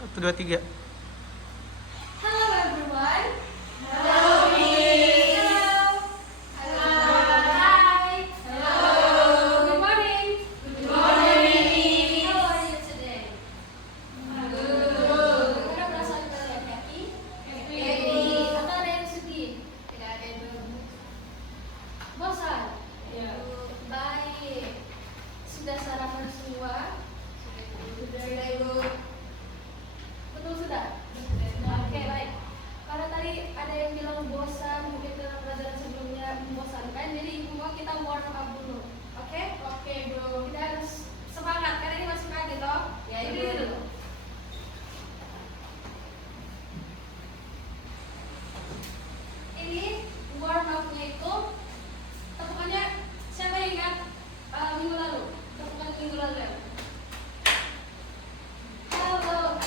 1, 2, 3. Hello everyone. Hello, Hello. Hello. Hi. Hello. Good morning. Good morning. How are you today? Good. Bagaimana perasaan kalian? Happy? Happy. Atau ada yang sedih? Tidak ada yang Bosan? Ya. Baik. Sudah sarapan semua? Sudah Ibu. Betul sudah? Oke, baik. Karena tadi ada yang bilang bosan, mungkin karena pelajaran sebelumnya membosankan, jadi ibu mau kita warm up dulu. Oke? Oke, Bu. Kita harus semangat karena ini masih pagi toh. Ya, Jadi Ibu. dulu. Ini warm up-nya itu tepukannya siapa yang ingat minggu lalu? Tepukan minggu lalu ya? Halo.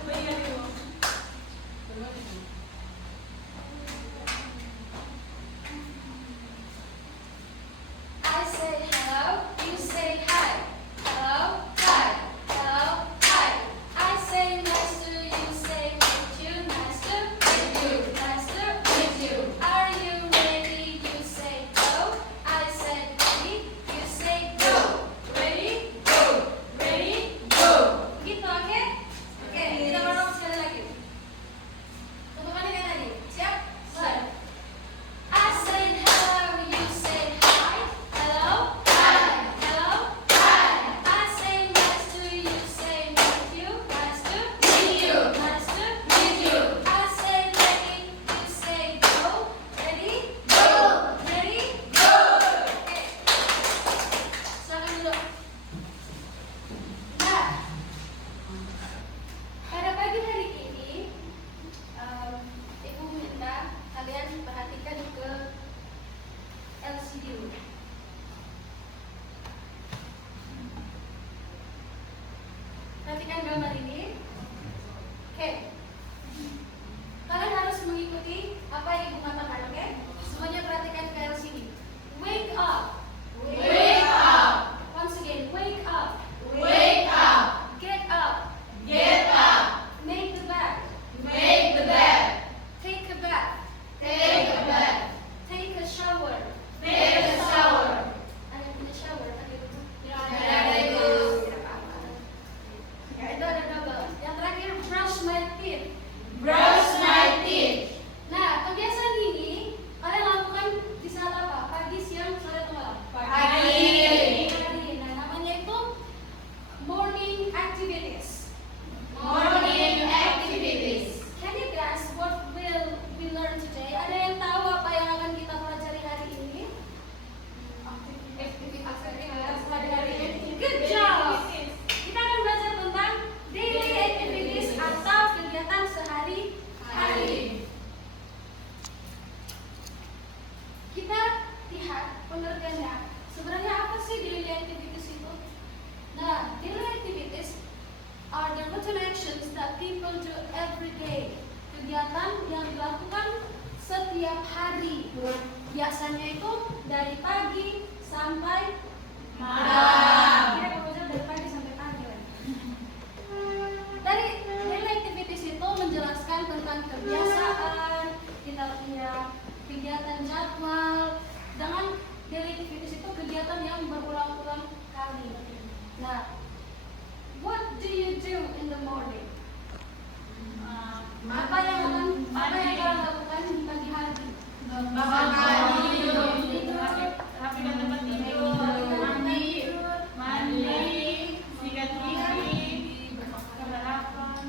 Apa iya, Ibu? I say hello, you say hi. Hello, hi. Hello, hi. I say nice to you, say meet you. Nice to meet you. Nice to meet you. Are you ready? You say go. I say ready, you say go. Ready? Go. Ready? Go. Gitu, oke? Oke, kita ulang sekali lagi. Temukannya kayak tadi. Siap? Mulai. I say hello, you say hi. Hello, hi. Hello, hi. I say nice to you, say meet you. Nice to meet you. Nice to meet you. I say ready, you say go. Ready? Go. Ready? Go. Oke. Silakan duduk. Nah, pada pagi hari ini Ibu minta kalian perhatikan ke LCD dulu. Perhatikan gambar ini. Oke. Kalian harus mengikuti apa yang Ibu katakan, oke? Semuanya perhatikan ke LCD. Wake up. Wake up. Once again, wake up. Wake up. Get up. Get up. Make the bed. Make the bed. Take a bath. Take a bath. Take a shower. Take a shower. Ada yang punya shower tadi itu? Tidak ada, Ibu. Tidak apa-apa. Ya, itu ada double. Yang terakhir, brush my teeth. Brush my teeth. Nah, kebiasaan ini kalian lakukan di saat apa? Pagi, siang, sore, atau malam? Pagi. Pagi. Nah, namanya itu morning activities. Morning activities. Can you guess what will we learn today? Ada yang tahu apa yang akan kita pelajari hari ini? Aktivitas sehari-hari. Good job. Kita akan belajar tentang daily activities atau kegiatan sehari-hari. Kita lihat pengertiannya. Sebenarnya apa sih daily activities itu? Nah, daily activities are the routine actions that people do every day. Kegiatan yang dilakukan setiap hari. Biasanya itu dari pagi sampai Malam. Kita belajar dari pagi sampai pagi. Dari daily activities itu menjelaskan tentang kebiasaan, kita punya kegiatan jadwal. Dengan daily activities itu kegiatan yang berulang-ulang kali. Nah, what do you do in the morning? Apa yang kalian lakukan di pagi hari? Bangun pagi. Tidur. Rapikan tempat tidur. Mandi. Sikat gigi. Sarapan.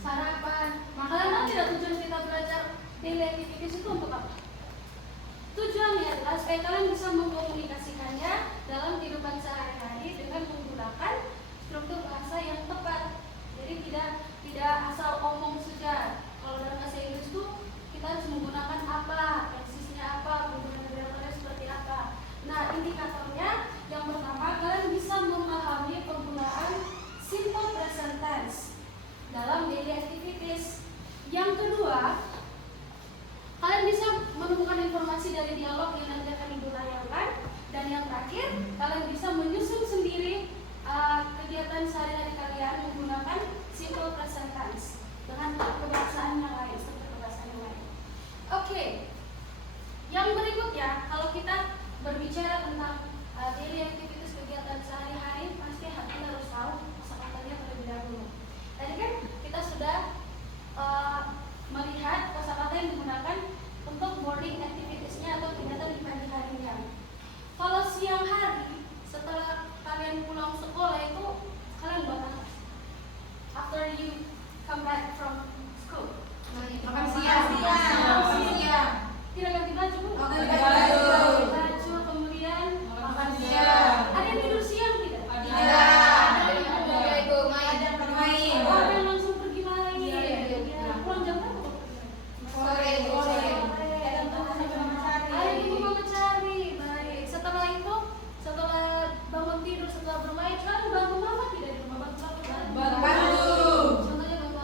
Sarapan. Kalian tahu tidak tujuan kita belajar daily activities itu untuk apa? Tujuannya adalah supaya kalian bisa mengkomunikasikannya dalam kehidupan sehari-hari dengan menggunakan struktur bahasa yang tepat. Jadi tidak asal omong saja. Kalau dalam bahasa Inggris itu kita harus menggunakan apa, persisnya apa, penggunaan grammarnya seperti apa. Nah, indikatornya yang pertama kalian bisa memahami penggunaan simple present tense dalam daily activities. Yang kedua, kalian bisa menemukan informasi dari dialog yang nanti akan Ibu tayangkan. Dan yang terakhir, kalian bisa menyusun kegiatan sehari-hari kalian menggunakan simple present tense dengan kebahasaan yang lain, struktur kebahasaan yang lain. Oke, yang berikutnya kalau kita berbicara tentang daily activities kegiatan sehari-hari, pasti kita harus tahu kosakatanya terlebih dahulu. Tadi kan kita sudah melihat kosakata yang digunakan untuk morning activitiesnya atau kegiatan di pagi harinya. Kalau siang hari setelah kalian pulang sekolah itu kalian buat apa? After you come back from school, Makan siang. tidak ganti baju, Bu? Ganti baju. Baju, kemudian Makan siang. ada yang tidur siang tidak? Ada. Oh, ada yang langsung pergi main. Iya. Ya, pulang jam berapa? Sore. Ada yang ibu mau cari. Baik. Setelah itu, setelah bangun tidur, setelah bermain, kan bantu mama tidak di rumah? Bantu apa? Bantu. Contohnya bantu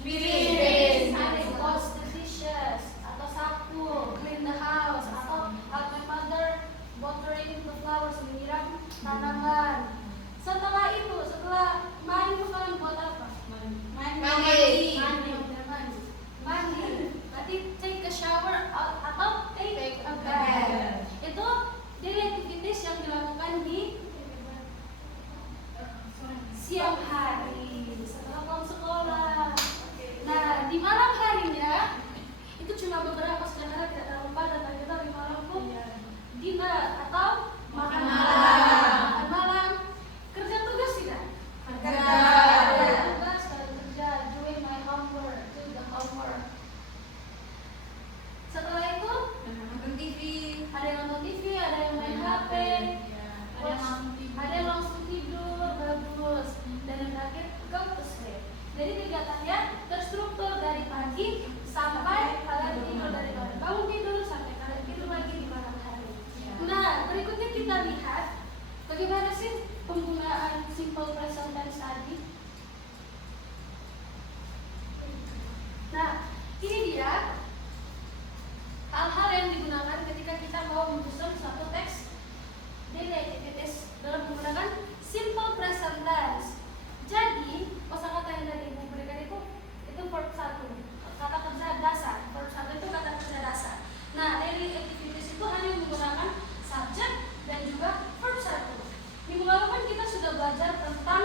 Piring. ada wash the dishes atau sapu, clean the house, atau help my mother watering the flowers, menyiram tanaman. Setelah itu, setelah main itu kalian buat apa? Mandi. Mandi. Nanti take a shower atau take a bath. Itu daily activities yang dilakukan di siang hari setelah pulang sekolah. Nah, di malam harinya itu cuma beberapa secara tidak terlalu padat, dan kita di malam pun dinner atau makan malam. Kerja tugas tidak? Tugas kalau kerja, doing my homework, do the homework. Setelah itu Nonton TV. ada yang nonton TV, ada yang main HP, ada yang langsung tidur, bagus. Dan yang terakhir go to sleep. Jadi kegiatannya terstruktur dari pagi sampai kalian tidur, dari kalian bangun tidur sampai kalian tidur lagi di malam hari. Nah, berikutnya kita lihat bagaimana sih penggunaan simple present tense tadi. Nah, ini dia hal-hal yang digunakan ketika kita mau menyusun suatu teks daily activities dalam menggunakan simple present tense. Jadi, kosakata yang tadi Ibu berikan itu verb 1, kata kerja dasar. Verb 1 itu kata kerja dasar. Nah, daily activities itu hanya menggunakan subject dan juga verb 1. Minggu lalu kan kita sudah belajar tentang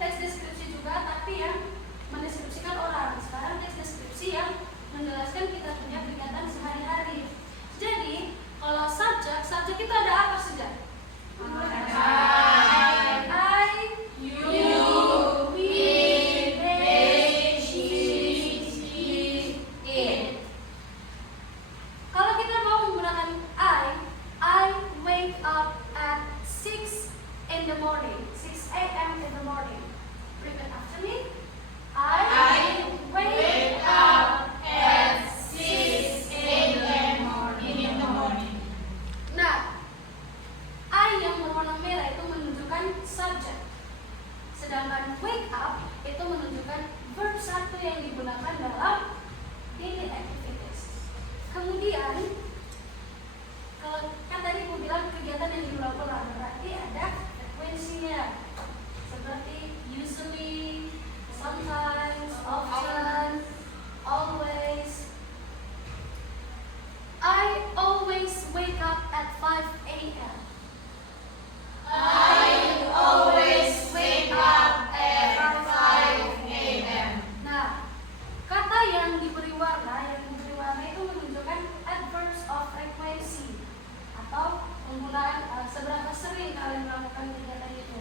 teks deskripsi juga, tapi yang mendeskripsikan orang. Sekarang teks deskripsi yang menjelaskan kita punya kegiatan sehari-hari. Jadi, kalau subjek itu ada apa saja? I, you, we, they, she, it. Kalau kita mau menggunakan I wake up at 6 in the morning, 6 a.m. in the morning. Repeat after me. I wake up at 6 in the morning. Nah, I yang berwarna merah itu menunjukkan subject, sedangkan wake up itu menunjukkan verb 1 yang digunakan dalam daily activities. Kemudian, kalau kan tadi aku bilang kegiatan yang diulang-ulang, berarti ada frekuensinya, seperti usually, sometimes, often, always. I always wake up at 5 a.m. I always wake up at 5 a.m. Nah, kata yang diberi warna itu menunjukkan adverbs of frequency atau penggunaan seberapa sering kalian melakukan kegiatan itu.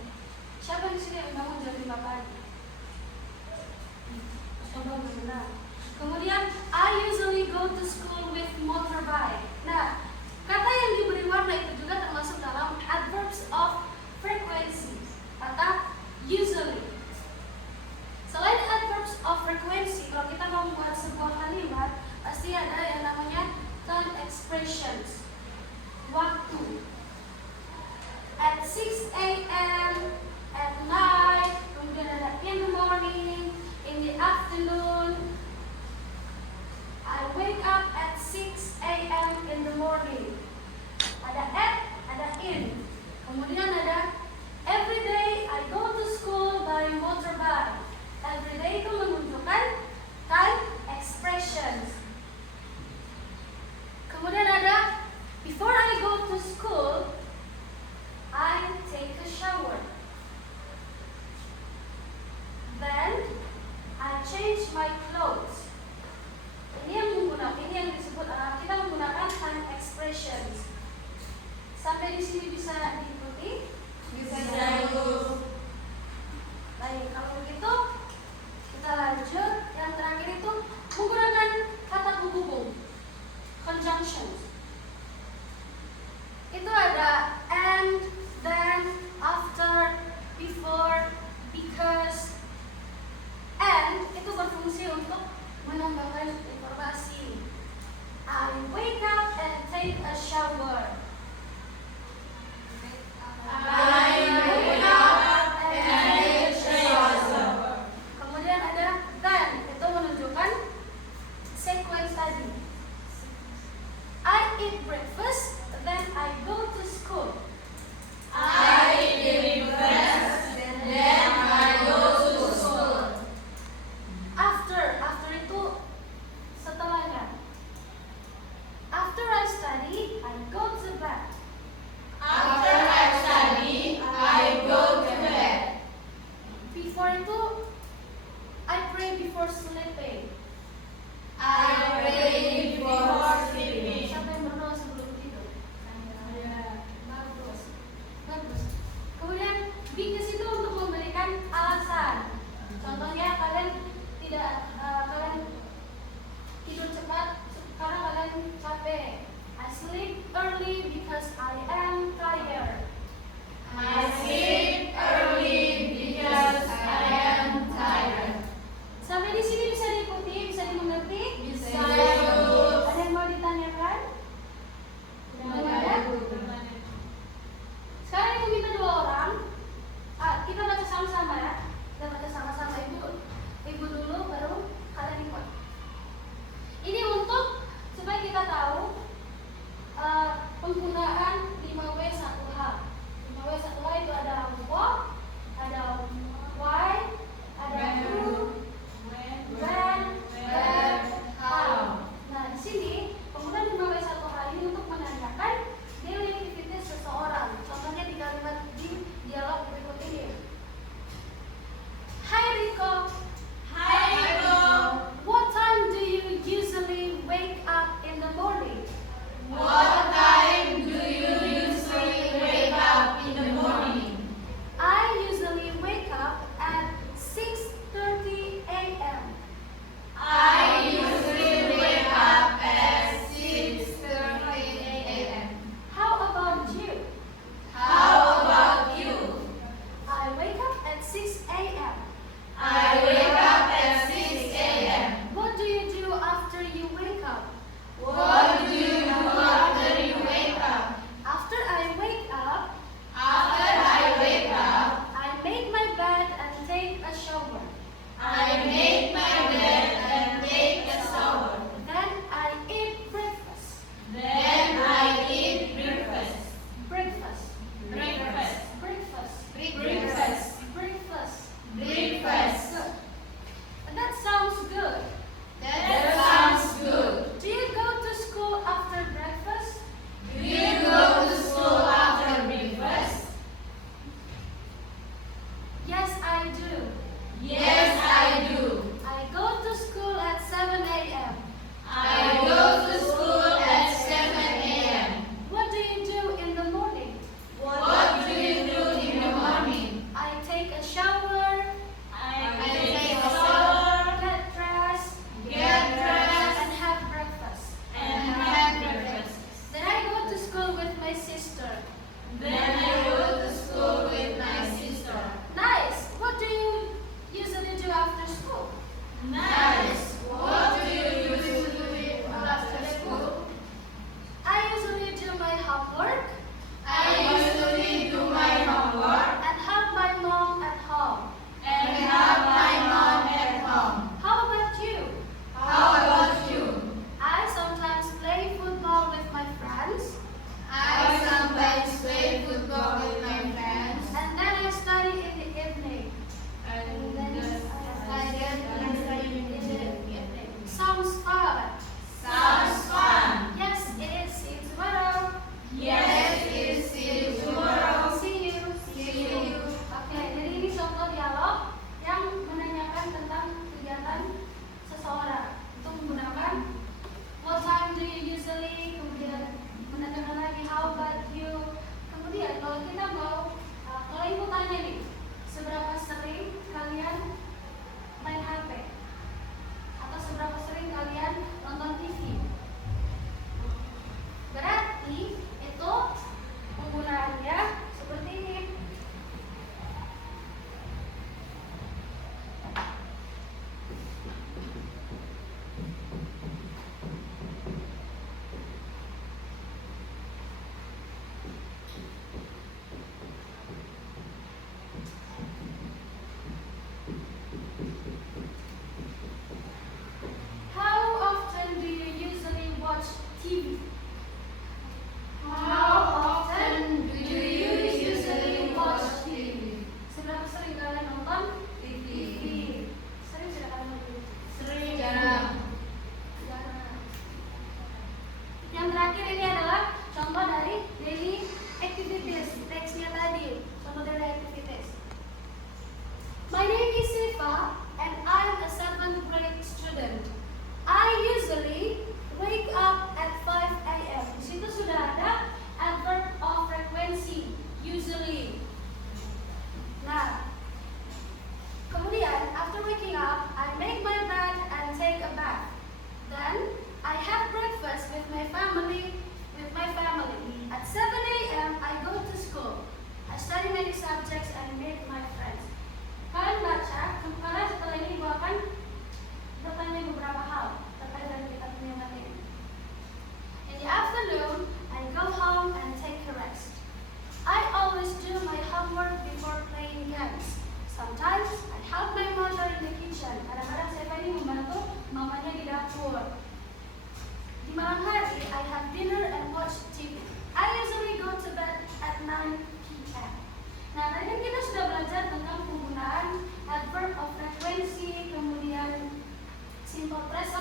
Siapa di sini yang bangun jam 5 pagi? Coba benar. Kemudian I usually go to school with motorbike. Nah, kata yang diberi warna itu juga termasuk dalam adverbs of frequency, kata usually. Selain adverbs of frequency, kalau kita mau membuat sebuah kalimat, pasti ada yang namanya time expressions, waktu. At 6 a.m., at night, kemudian ada in the morning, in the afternoon. I wake up at 6 a.m. in the morning. Ada at, ada in. Kemudian ada Semuanya di sini bisa diikuti? Bisa. Baik, kalau begitu kita lanjut. Yang terakhir itu menggunakan kata penghubung, conjunctions. Itu ada and, then, after, before, because. And itu berfungsi untuk menambahkan informasi. I wake up and take a shower. I wake up and take a shower. Kemudian ada then, itu menunjukkan sequence tadi. I eat breakfast, then I go to school. I eat breakfast, then I go to school. After itu setelahnya. After I study, I go to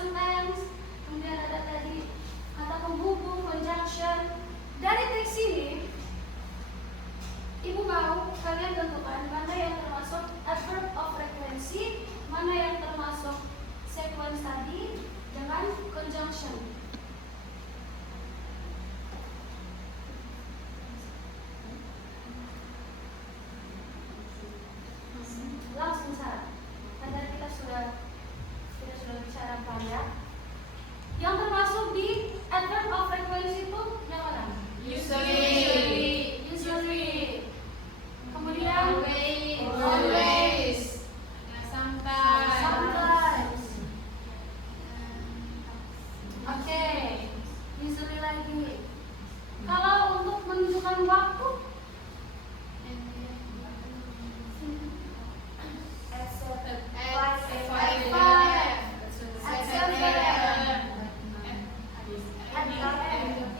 present tense, kemudian ada tadi kata penghubung, conjunction. Dari teks ini, Ibu mau kalian tentukan mana yang termasuk adverb of frequency, mana yang termasuk sequence tadi dengan conjunction. Langsung saja. Karena kita sudah bicara banyak. Yang termasuk di adverb of frequency itu yang mana? Usually. Kemudian Always. Sometimes. sometimes. Oke. Usually lagi. Kalau untuk menunjukkan waktu,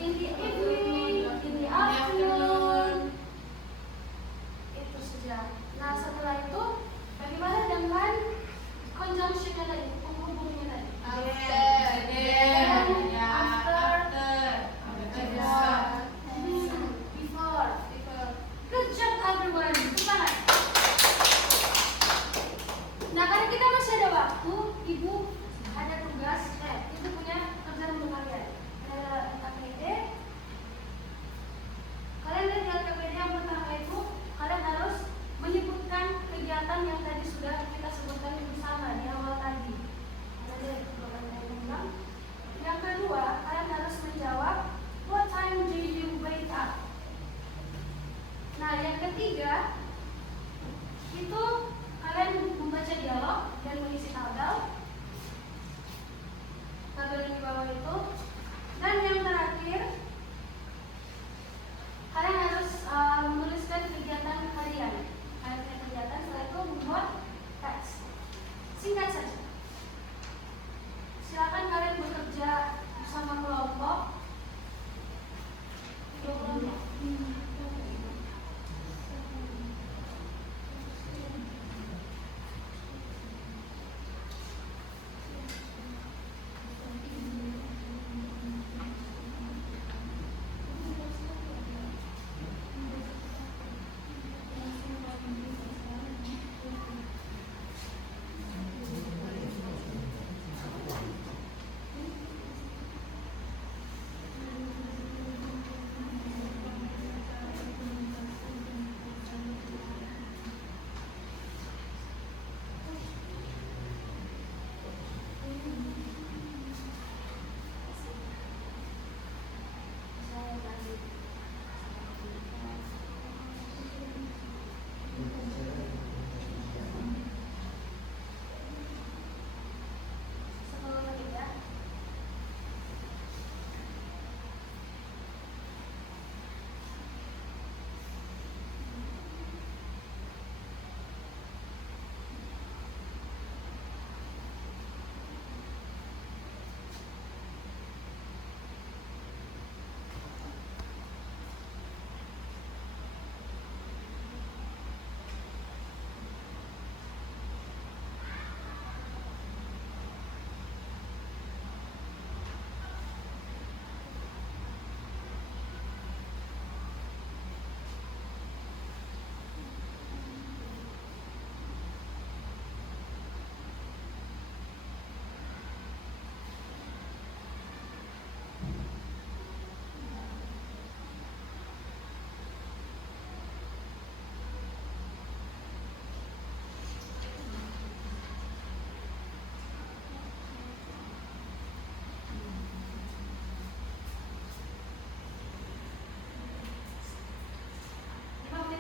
in the evening, in the afternoon, itu saja. Nah setelah itu, bagaimana dengan conjunction-nya tadi, penghubungnya tadi? Before. Good job everyone. Semangat. Nah karena kita masih ada waktu, Ibu ada tugas, Ibu punya kerjaan untuk kalian. Ada KPD. Kalian lihat di KPD yang pertama itu, kalian harus menyebutkan kegiatan yang tadi sudah kita sebutkan bersama di awal tadi. Yang kedua, kalian harus menjawab what time do you wake up? Nah, yang ketiga itu kalian membaca dialog dan mengisi tabel yang di bawah itu. Dan yang terakhir, kalian harus menuliskan kegiatan harian. Kalian punya kegiatan, setelah itu membuat teks. Singkat saja. Silakan kalian bekerja bersama kelompok.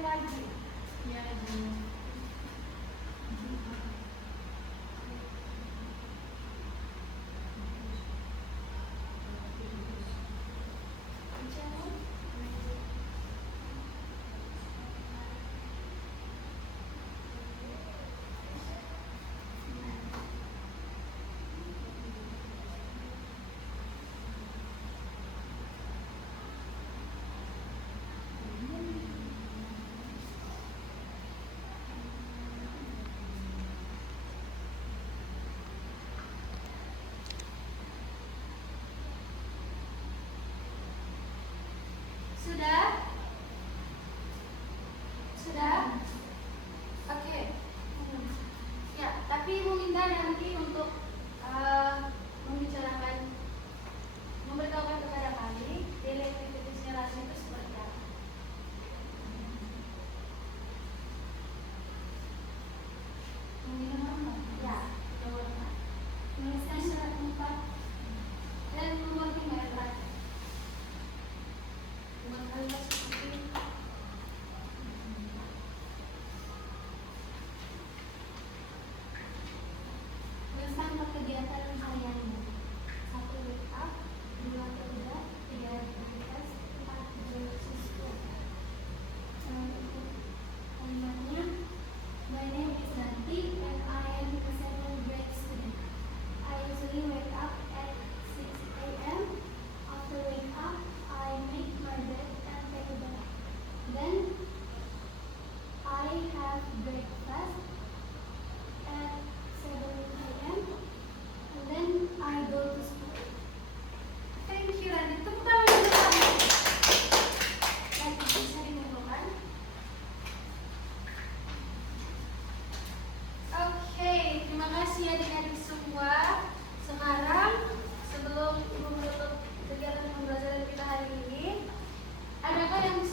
Lagi. Ya,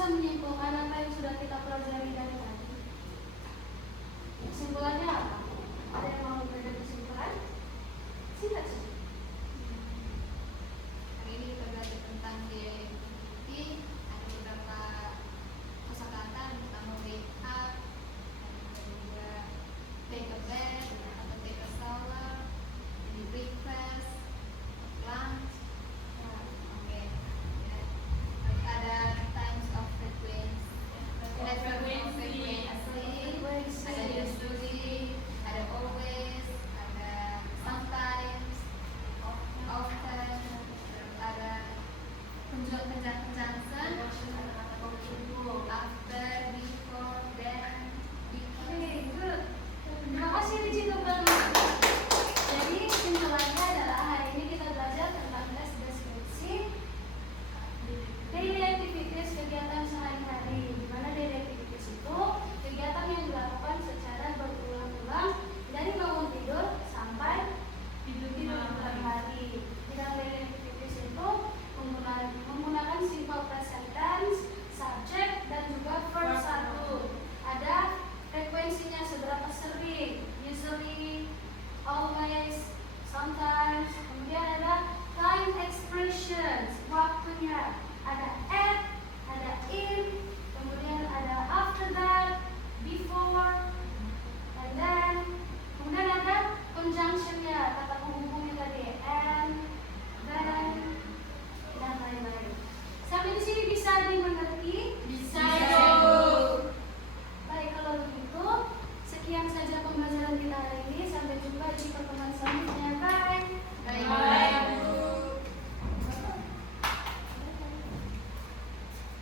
menyimpulkan apa yang sudah kita pelajari dari tadi? Kesimpulannya